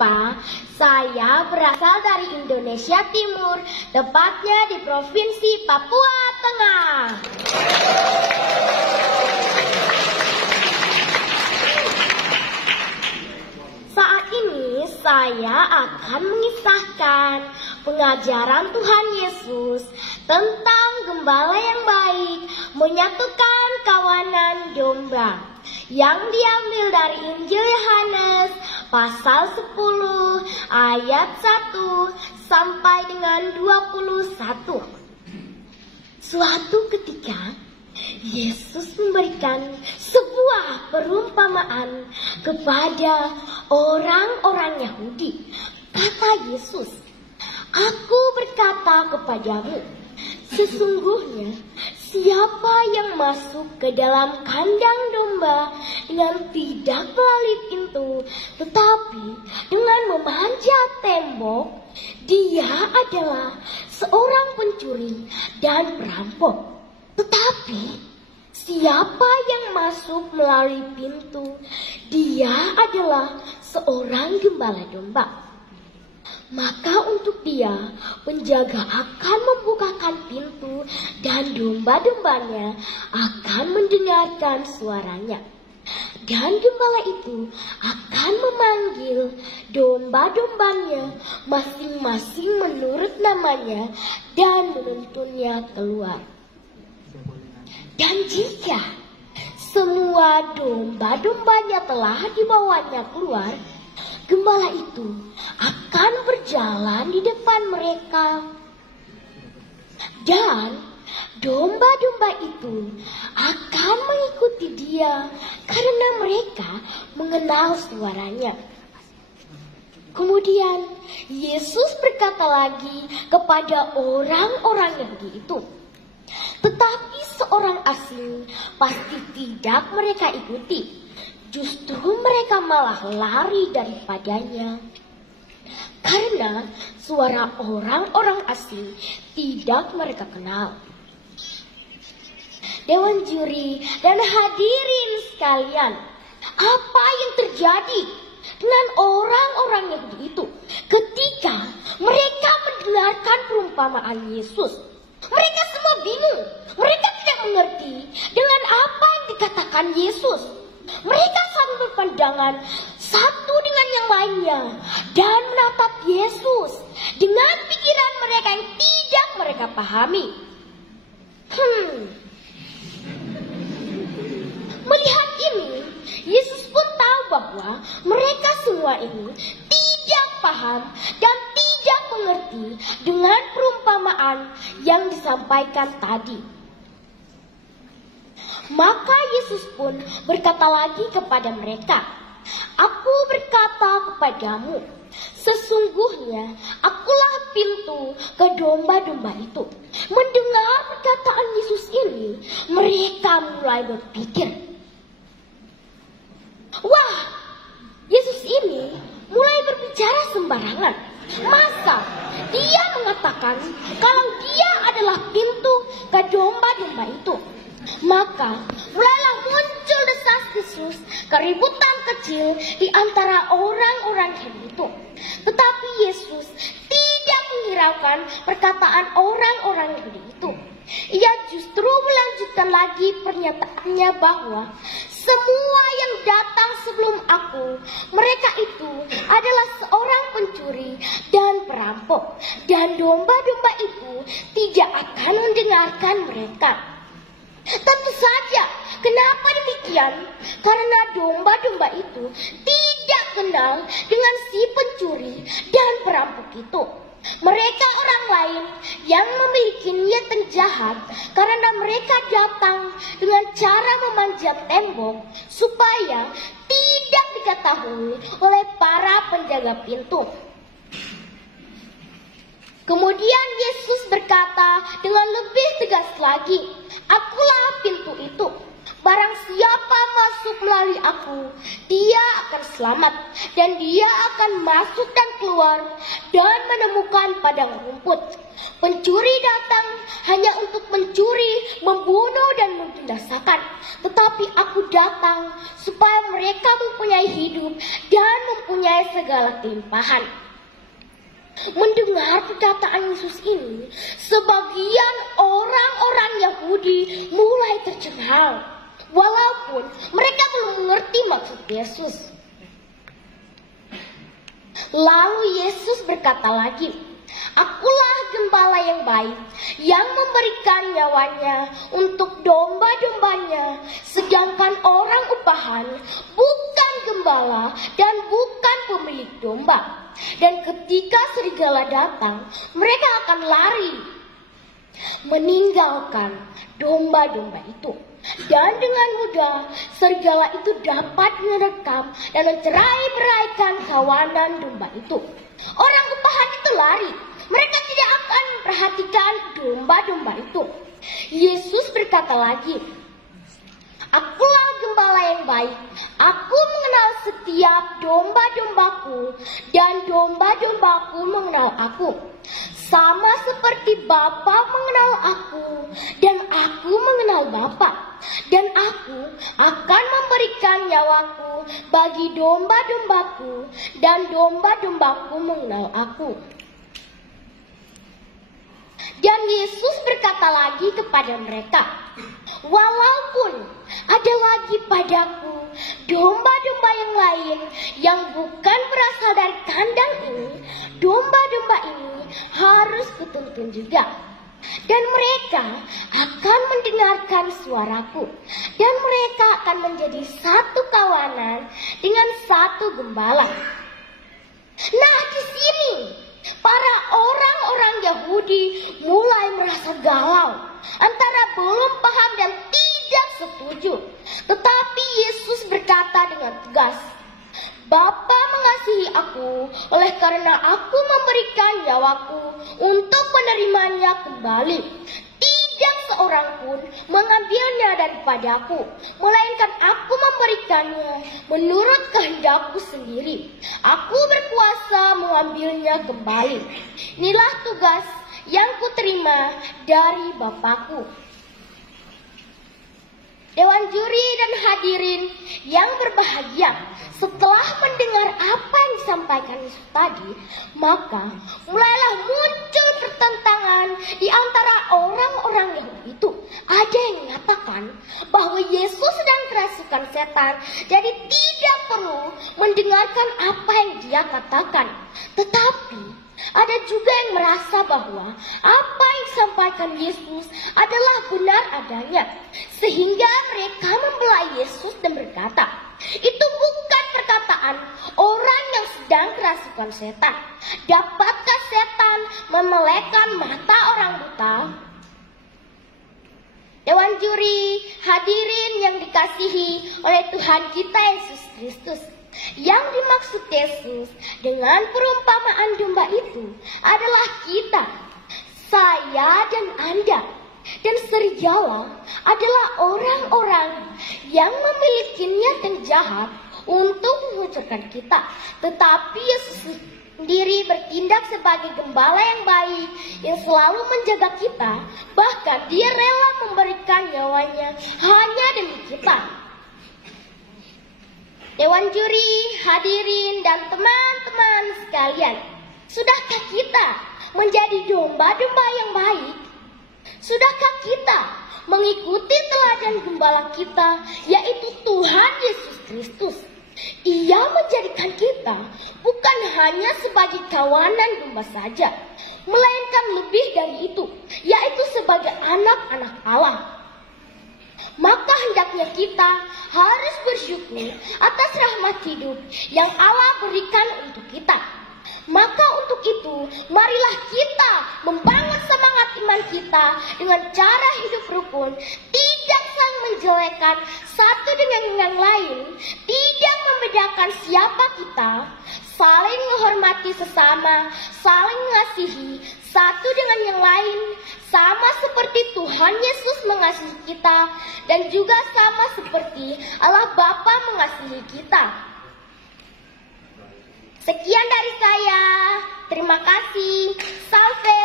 lupa, saya berasal dari Indonesia Timur, tepatnya di Provinsi Papua Tengah. Saat ini saya akan mengisahkan pengajaran Tuhan Yesus tentang gembala yang baik menyatukan kawanan domba yang diambil dari Injil Yohanes pasal 10 ayat 1 sampai dengan 21. Suatu ketika Yesus memberikan sebuah perumpamaan kepada orang-orang Yahudi. Kata Yesus, "Aku berkata kepadamu, sesungguhnya siapa yang masuk ke dalam kandang domba dengan tidak melalui pintu, tetapi dengan memanjat tembok, dia adalah seorang pencuri dan perampok. Tetapi siapa yang masuk melalui pintu, dia adalah seorang gembala domba. Maka untuk dia, penjaga akan membukakan pintu dan domba-dombanya akan mendengarkan suaranya. Dan gembala itu akan memanggil domba-dombanya masing-masing menurut namanya dan menuntunnya keluar. Dan jika semua domba-dombanya telah dibawanya keluar, gembala itu akan berjalan di depan mereka. Dan domba-domba itu akan mengikuti dia karena mereka mengenal suaranya." Kemudian Yesus berkata lagi kepada orang-orang Yahudi itu, "Tetapi seorang asing pasti tidak mereka ikuti. Justru mereka malah lari daripadanya. Karena suara orang-orang asing tidak mereka kenal." Dewan juri dan hadirin sekalian, apa yang terjadi dengan orang-orang Yahudi itu ketika mereka mendengarkan perumpamaan Yesus? Mereka semua bingung. Mereka tidak mengerti dengan apa yang dikatakan Yesus. Mereka saling berpandangan satu dengan yang lainnya dan menatap Yesus dengan pikiran mereka yang tidak mereka pahami. Melihat ini, Yesus pun tahu bahwa mereka semua ini tidak paham dan tidak mengerti dengan perumpamaan yang disampaikan tadi. Maka Yesus pun berkata lagi kepada mereka, "Aku berkata kepadamu, sesungguhnya akulah pintu ke domba-domba itu." Mendengar perkataan Yesus ini, mereka mulai berpikir, "Wah, Yesus ini mulai berbicara sembarangan. Masa dia mengatakan kalau dia adalah pintu ke domba-domba itu?" Maka mulailah muncul desas-desus, keributan kecil di antara orang-orang itu. Tetapi Yesus tidak menghiraukan perkataan orang-orang itu. Ia justru melanjutkan lagi pernyataannya bahwa semua yang datang sebelum aku, mereka itu adalah seorang pencuri dan perampok. Dan domba-domba itu tidak akan mendengarkan mereka. Tentu saja, kenapa demikian? Karena domba-domba itu tidak kenal dengan si pencuri dan perampok itu. Mereka orang lain yang memiliki niat yang jahat karena mereka datang dengan cara memanjat tembok supaya tidak diketahui oleh para penjaga pintu. Kemudian Yesus berkata dengan lebih tegas lagi, "Akulah pintu itu. Barang siapa masuk melalui aku, dia akan selamat, dan dia akan masuk dan keluar dan menemukan padang rumput. Pencuri datang hanya untuk mencuri, membunuh, dan membinasakan. Tetapi aku datang supaya mereka mempunyai hidup dan mempunyai segala kelimpahan. Mendengar perkataan Yesus ini, sebagian orang-orang Yahudi mulai tercengang, walaupun mereka belum mengerti maksud Yesus. Lalu Yesus berkata lagi, "Akulah gembala yang baik, yang memberikan nyawanya untuk domba-dombanya. Sedangkan orang upahan bukan gembala dan bukan pemilik domba. Dan ketika serigala datang, mereka akan lari, meninggalkan domba-domba itu. Dan dengan mudah serigala itu dapat merekam dan mencerai-beraikan kawanan domba itu. Orang upahan itu lari. Mereka tidak akan memperhatikan domba-domba itu." Yesus berkata lagi, "Akulah gembala yang baik. Aku mengenal setiap domba-dombaku, dan domba-dombaku mengenal aku. Sama seperti Bapa mengenal aku, dan aku mengenal Bapa. Dan aku akan memberikan nyawaku bagi domba-dombaku, dan domba-dombaku mengenal aku." Dan Yesus berkata lagi kepada mereka, "Walaupun ada lagi padaku domba-domba yang lain yang bukan berasal dari kandang ini, domba-domba ini harus kutuntun juga. Dan mereka akan mendengarkan suaraku, dan mereka akan menjadi satu kawanan dengan satu gembala." Nah, di sini para orang-orang Yahudi mulai merasa galau, antara belum paham dan tidak setuju. Tetapi Yesus berkata dengan tegas, "Bapa mengasihi aku, oleh karena aku memberikan nyawaku untuk menerimanya kembali. Tidak seorang pun mengambilnya daripadaku, melainkan aku memberikannya menurut kehendakku sendiri. Aku berkuasa mengambilnya kembali. Inilah tugas yang kuterima dari Bapakku." Dewan juri dan hadirin yang berbahagia, setelah mendengar apa yang disampaikan Yesus tadi, maka mulailah muncul pertentangan di antara orang-orang Yahudi itu. Ada yang mengatakan bahwa Yesus sedang kerasukan setan, jadi tidak perlu mendengarkan apa yang dia katakan. Tetapi ada juga yang merasa bahwa apa yang disampaikan Yesus adalah benar adanya, sehingga mereka membelah Yesus dan berkata, "Itu bukan perkataan orang yang sedang kerasukan setan. Dapatkah setan memelekkan mata orang buta?" Dewan juri, hadirin yang dikasihi oleh Tuhan kita Yesus Kristus, yang dimaksud Yesus dengan perumpamaan domba itu adalah kita, saya dan Anda. Dan serigala adalah orang-orang yang memiliki niat yang jahat untuk menghancurkan kita. Tetapi Yesus sendiri bertindak sebagai gembala yang baik yang selalu menjaga kita. Bahkan dia rela memberikan nyawanya hanya demi kita. Dewan juri, hadirin, dan teman-teman sekalian, sudahkah kita menjadi domba-domba yang baik? Sudahkah kita mengikuti teladan gembala kita, yaitu Tuhan Yesus Kristus? Ia menjadikan kita bukan hanya sebagai kawanan domba saja, melainkan lebih dari itu, yaitu sebagai anak-anak Allah. Maka hendaknya kita harus bersyukur atas rahmat hidup yang Allah berikan untuk kita. Maka untuk itu, marilah kita membangun semangat iman kita dengan cara hidup rukun, tidak saling menjelekkan satu dengan yang lain, tidak membedakan siapa kita, saling menghormati sesama, saling mengasihi satu dengan yang lain, sama seperti Tuhan Yesus mengasihi kita, dan juga sama seperti Allah Bapa mengasihi kita. Sekian dari saya. Terima kasih. Salve.